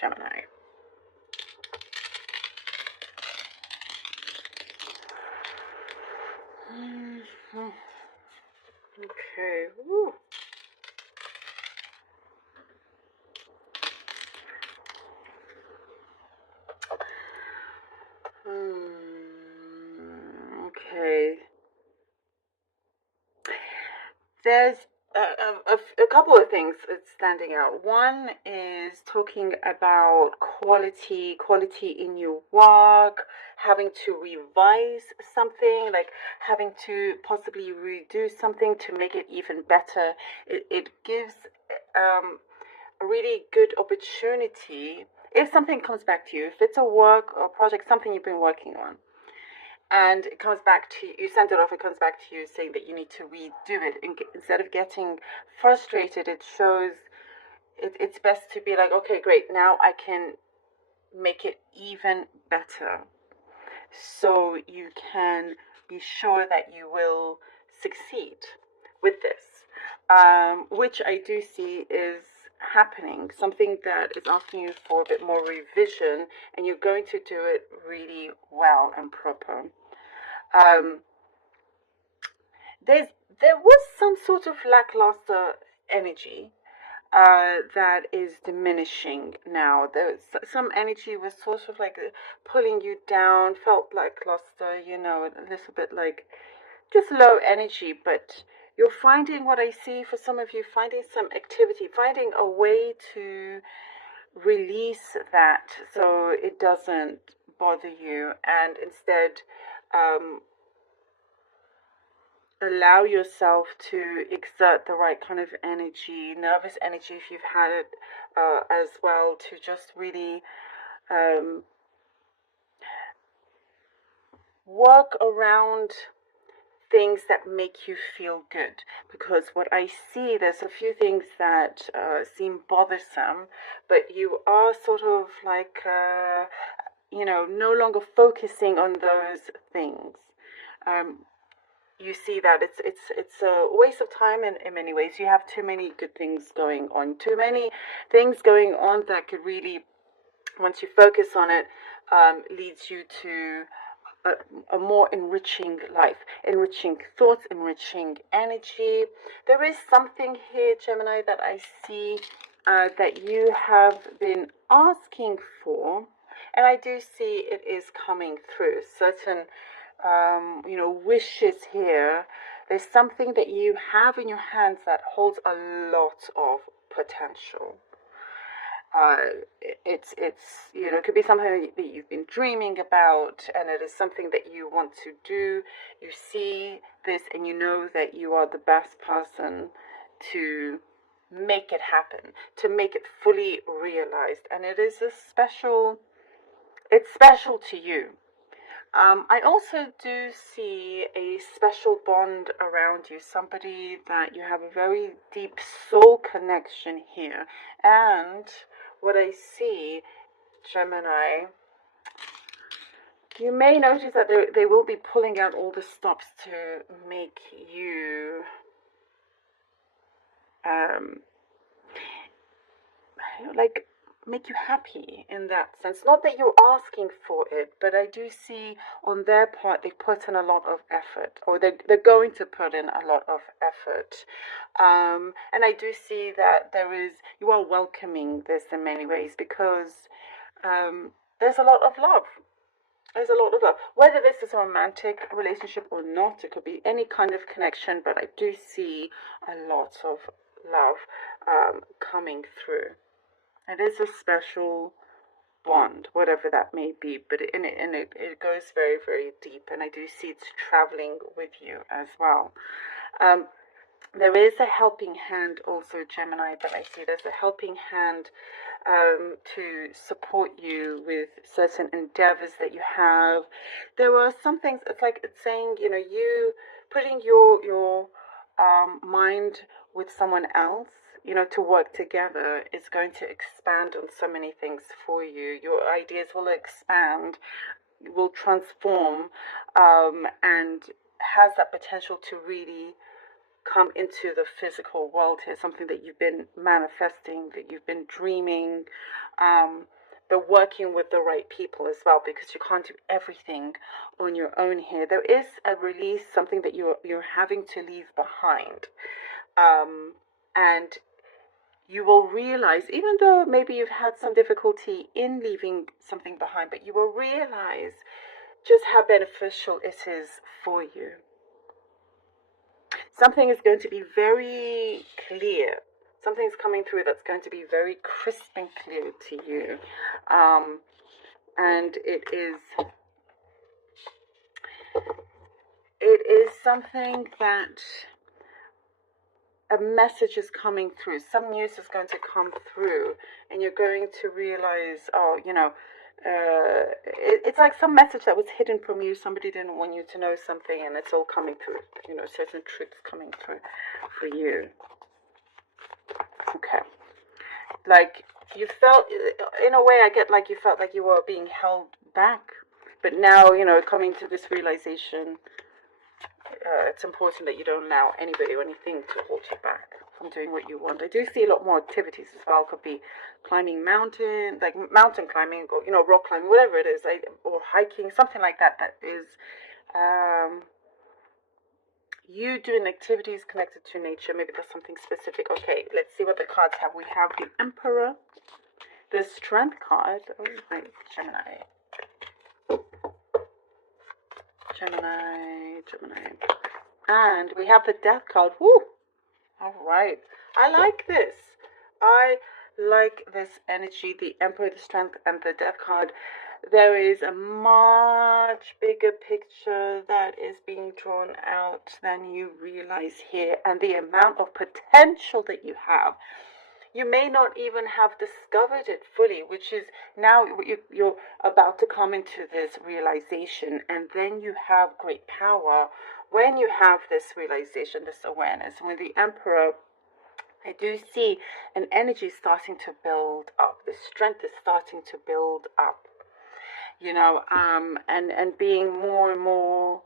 Gemini. Okay. Woo. Okay. There's a couple of things that's standing out. One is talking about quality in your work, having to revise something, like having to possibly redo something to make it even better. It gives a really good opportunity if something comes back to you, if it's a work or project, something you've been working on, and it comes back to you, send it off, it comes back to you saying that you need to redo it. Instead of getting frustrated, it shows it's best to be like, okay, great, now I can make it even better. So you can be sure that you will succeed with this, which I do see is happening, something that is asking you for a bit more revision, and you're going to do it really well and proper. Um, there was some sort of lackluster energy that is diminishing now. There's some energy was sort of like pulling you down, felt lackluster, a little bit like just low energy, but you're finding what I see for some of you, finding some activity, finding a way to release that so it doesn't bother you, and instead allow yourself to exert the right kind of energy, nervous energy if you've had it as well, to just really work around things that make you feel good. Because what I see, there's a few things that seem bothersome, but you are sort of like, no longer focusing on those things. You see that it's a waste of time in many ways. You have too many good things going on, too many things going on that could really, once you focus on it, leads you to a more enriching life, enriching thoughts, enriching energy. There is something here, Gemini, that I see that you have been asking for, and I do see it is coming through. Certain wishes here. There's something that you have in your hands that holds a lot of potential. It could be something that you've been dreaming about, and it is something that you want to do. You see this, and you know that you are the best person to make it happen, to make it fully realized, and it is it's special to you. I also do see a special bond around you, somebody that you have a very deep soul connection here. And what I see, Gemini, you may notice that they will be pulling out all the stops to make you make you happy in that sense. Not that you're asking for it, but I do see on their part they put in a lot of effort, or they're going to put in a lot of effort. And I do see that you are welcoming this in many ways, because there's a lot of love. There's a lot of love. Whether this is a romantic relationship or not, it could be any kind of connection, but I do see a lot of love coming through. It is a special bond, whatever that may be, but it goes very, very deep, and I do see it's traveling with you as well. There is a helping hand also, Gemini, that I see. There's a helping hand to support you with certain endeavors that you have. There are some things, it's saying, you putting your mind with someone else, to work together, is going to expand on so many things for you. Your ideas will expand, will transform, and has that potential to really come into the physical world here, something that you've been manifesting, that you've been dreaming but working with the right people as well, because you can't do everything on your own here. There is a release, something that you're having to leave behind, and you will realize, even though maybe you've had some difficulty in leaving something behind, but you will realize just how beneficial it is for you. Something is going to be very clear. Something's coming through that's going to be very crisp and clear to you. And it is something that a message is coming through. Some news is going to come through, and you're going to realize, oh, it's like some message that was hidden from you. Somebody didn't want you to know something, and it's all coming through. Certain truths coming through for you. Okay. Like you felt, in a way, I get like you felt like you were being held back, but now, coming to this realization, it's important that you don't allow anybody or anything to hold you back from doing what you want. I do see a lot more activities as well. Could be climbing mountain, like mountain climbing, or rock climbing, whatever it is, or hiking, something like that. That is you doing activities connected to nature. Maybe there's something specific. Okay, let's see what the cards have. We have the Emperor, the Strength card. Oh, right, Gemini. And we have the Death card. Woo! All right. I like this. I like this energy, the Emperor, the Strength, and the Death card. There is a much bigger picture that is being drawn out than you realize here. And the amount of potential that you have, you may not even have discovered it fully, which is now you're about to come into this realization. And then you have great power when you have this realization, this awareness. With the Emperor, I do see an energy starting to build up. The strength is starting to build up, and being more and more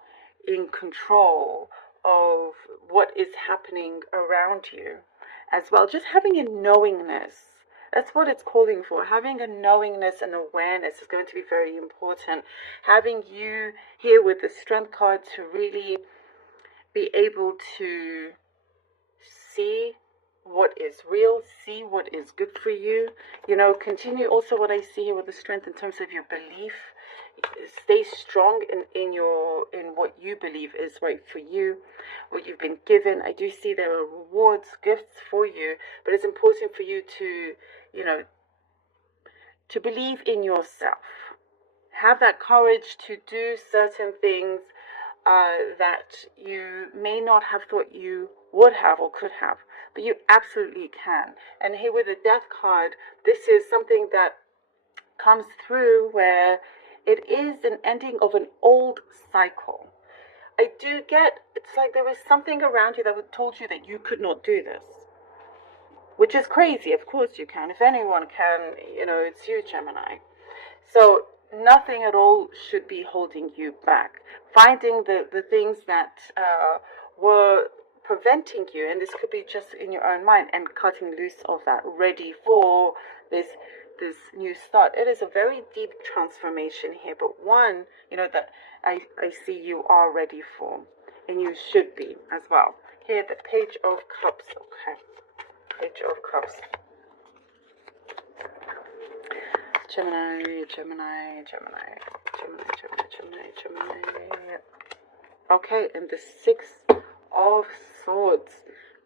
in control of what is happening around you as well. Just having a knowingness. That's what it's calling for. Having a knowingness and awareness is going to be very important. Having you here with the Strength card to really be able to see what is real, see what is good for you. Continue also what I see here with the Strength in terms of your belief. Stay strong in what you believe is right for you, what you've been given. I do see there are rewards, gifts for you, but it's important for you to, to believe in yourself. Have that courage to do certain things that you may not have thought you would have or could have, but you absolutely can. And here with the Death card, this is something that comes through where it is an ending of an old cycle. I do get, it's like there was something around you that told you that you could not do this, which is crazy. Of course you can. If anyone can, it's you, Gemini. So nothing at all should be holding you back. Finding the things that were preventing you, and this could be just in your own mind, and cutting loose of that, ready for this new start. It is a very deep transformation here, but one, that I see you are ready for, and you should be as well. Here, the Page of Cups. Okay, Page of Cups. Gemini. Okay, and the Six of Swords.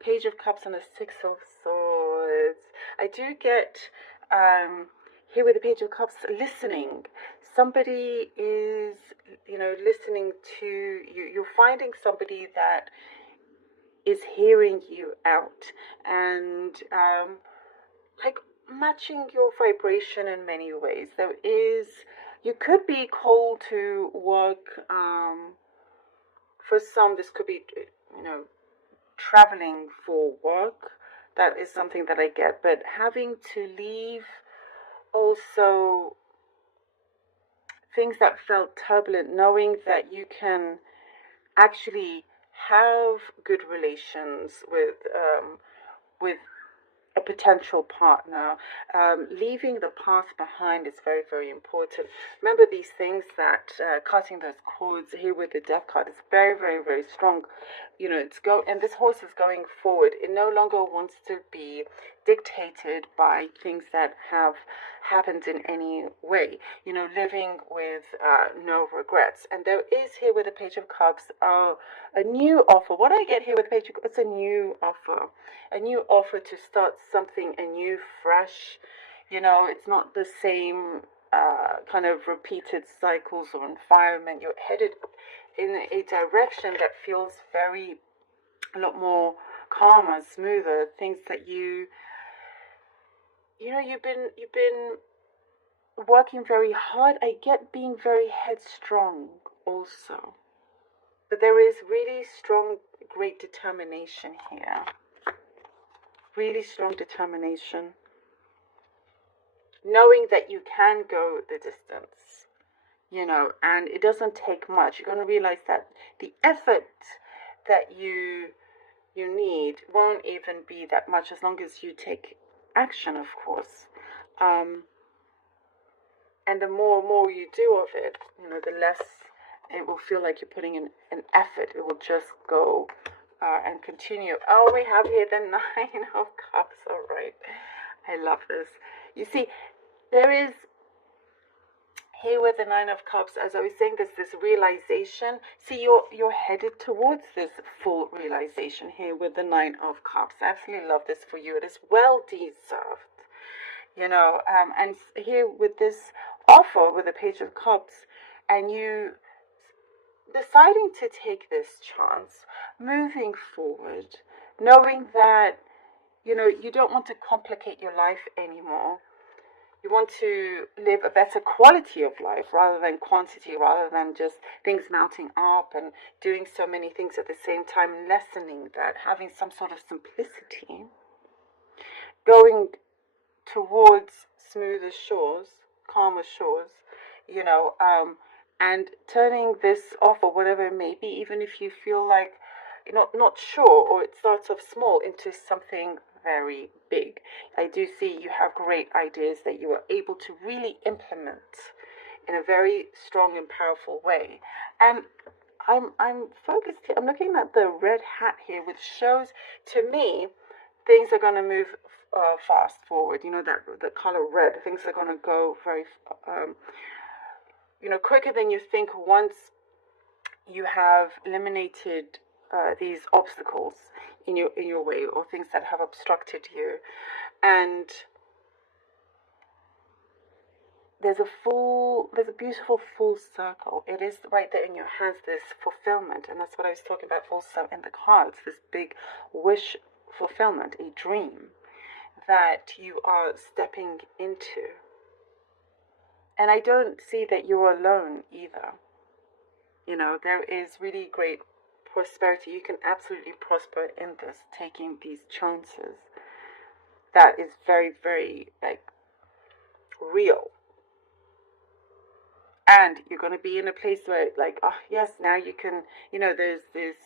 Page of Cups and the Six of Swords. I do get here with the Page of Cups, listening. Somebody is, listening to you. You're finding somebody that is hearing you out and matching your vibration in many ways. You could be called to work. For some, this could be, traveling for work. That is something that I get. But having to leave also things that felt turbulent, knowing that you can actually have good relations with a potential partner. Leaving the past behind is very, very important. Remember these things that cutting those cords here with the death card is very, very, very strong. You know, and this horse is going forward. It no longer wants to be dictated by things that have happened in any way. You know, living with no regrets. And there is here with the Page of Cups a new offer. What I get here with the Page of Cups, it's a new offer. A new offer to start something anew, fresh. You know, it's not the same kind of repeated cycles or environment. You're headed in a direction that feels a lot more calmer, smoother. Things that you've been working very hard. I get being very headstrong also. But there is really strong, great determination here. Really strong determination. Knowing that you can go the distance, you know, and it doesn't take much. You're going to realize that the effort that you need won't even be that much as long as you take action, of course. And the more you do of it, you know, the less it will feel like you're putting in an effort. It will just go and continue. Oh, we have here the Nine of Cups. All right. I love this. You see, there is here with the Nine of Cups, as I was saying, there's this realization. See, you're headed towards this full realization here with the Nine of Cups. I absolutely love this for you. It is well deserved. You know, and here with this offer with the Page of Cups, and you deciding to take this chance, moving forward, knowing that, you know, you don't want to complicate your life anymore. You want to live a better quality of life rather than quantity, rather than just things mounting up and doing so many things at the same time, lessening that, having some sort of simplicity, going towards smoother shores, calmer shores, you know, and turning this offer, whatever it may be, even if you feel like you're not sure, or it starts off small, into something very big. I do see you have great ideas that you are able to really implement in a very strong and powerful way. And I'm focused here. I'm looking at the red hat here, which shows to me things are going to move fast forward. You know, that the color red, things are going to go very quicker than you think once you have eliminated these obstacles in your way, or things that have obstructed you. And there's a beautiful full circle. It is right there in your hands, this fulfillment. And that's what I was talking about also in the cards, this big wish fulfillment, a dream that you are stepping into. And I don't see that you're alone either. You know, there is really great prosperity. You can absolutely prosper in this, taking these chances. That is very, very, real. And you're going to be in a place where, yes, now you can, there's this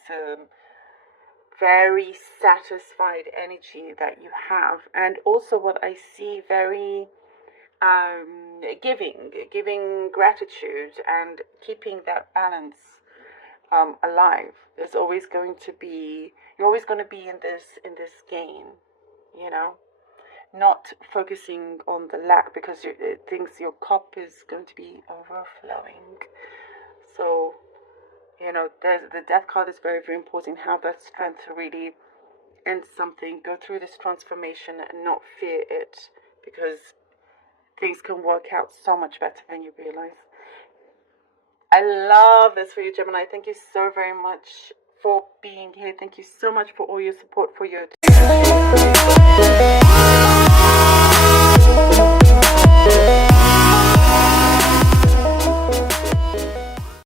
very satisfied energy that you have. And also what I see, very giving gratitude and keeping that balance alive. There's always going to be, you're always going to be in this gain, not focusing on the lack, because it thinks your cup is going to be overflowing. So, the death card is very, very important. Have that strength to really end something, go through this transformation and not fear it, because things can work out so much better than you realize. I love this for you, Gemini. Thank you so very much for being here. Thank you so much for all your support, for your